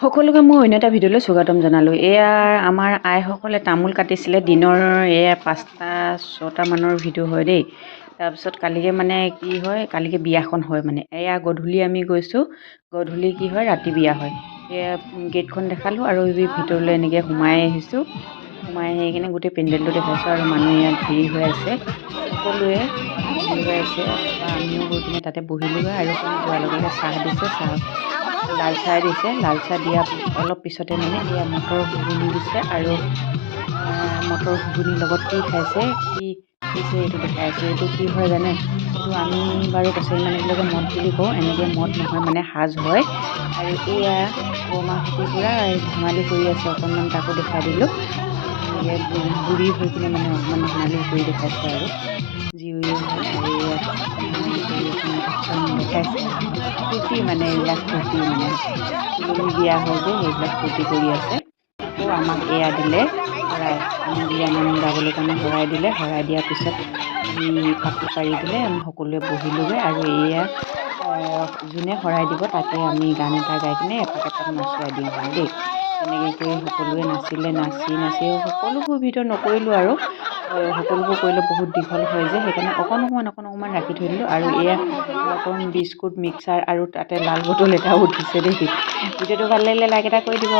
সকলোকে মই অন্য এটা ভিডিঅ'লৈ স্বাগতম জনালোঁ। এয়া আমাৰ আইসকলে তামোল কাটিছিলে দিনৰ এয়া 5টা 6টা মানৰ ভিডিঅ' হয় দেই। তাৰপিছত কালিকে মানে কি হয়, কালিকে বিয়াখন হয় মানে এয়া গধূলি আমি গৈছোঁ। গধূলি কি হয়, ৰাতি বিয়া হয়। এয়া গেটখন দেখালোঁ আৰু ভিতৰলৈ এনেকৈ সোমাই আহিছোঁ। সোমাই আহি কিনে গোটেই পেণ্ডেলটো দেখাইছোঁ আৰু মানুহ ইয়াত ভিৰ হৈ আছে। সকলোৱে ভিৰ হৈ আছে। তাৰপৰা আমিও গৈ কিনে তাতে বহিলোঁগৈ আৰু যোৱাৰ লগে লগে চাহ দিছে, লাল চাহ দিছে। লাল চাহ দিয়া অলপ পিছতে মানে এয়া মটৰ ঘুগুনি দিছে আৰু মটৰ ঘুগুনিৰ লগত কি খাইছে, কি দিছে এইটো দেখাই আছোঁ। এইটো কি হয় জানে? এইটো আমি বাৰু কছাৰী মানুহবিলাকে মদ বুলি কওঁ। এনেকৈ মদ নহয় মানে সাজ হয়। আৰু এয়া বৰমাহঁতে পূৰা ধেমালি কৰি আছে। অকণমান তাকো দেখাই দিলোঁ। এনেকৈ বুঢ়ী হৈ কিনে মানে অকণমান ধেমালি কৰি দেখাইছোঁ আৰু জীয়ৰীও হয়। আৰু এয়া ধেমালি কৰি অকণমান একদম দেখাইছে আৰু ফূৰ্তি মানে এইবিলাক ফূৰ্তি মানে তুলনি বিয়া হয় যে সেইবিলাক ফূৰ্তি কৰি আছে। আকৌ আমাক এয়া দিলে শৰাই। আমি বিয়ানাম গাবলৈ কাৰণে শৰাই দিলে। শৰাই দিয়াৰ পিছত আমি কাপোৰ পাৰি দিলে। আমি সকলোৱে বহিলোঁগৈ আৰু এয়া যোনে শৰাই দিব তাকে আমি গান এটা গাই কিনে এপাক এপাক নচুৱাই দিওঁ আৰু দেই। তেনেকৈ কৰি সকলোৱে নাচিলে। নাচি সকলোবোৰ ভিডিঅ' নকৰিলোঁ আৰু সকলোবোৰ কৰিলে বহুত দীঘল হয় যে সেইকাৰণে অকণমান ৰাখি থৈ দিলোঁ। আৰু এয়া মটন বিস্কুট মিক্সাৰ আৰু তাতে লাল বটল এটাও উঠিছে দেই। ভিডিঅ'টো ভাল লাগিলে লাইক এটা কৰি দিব।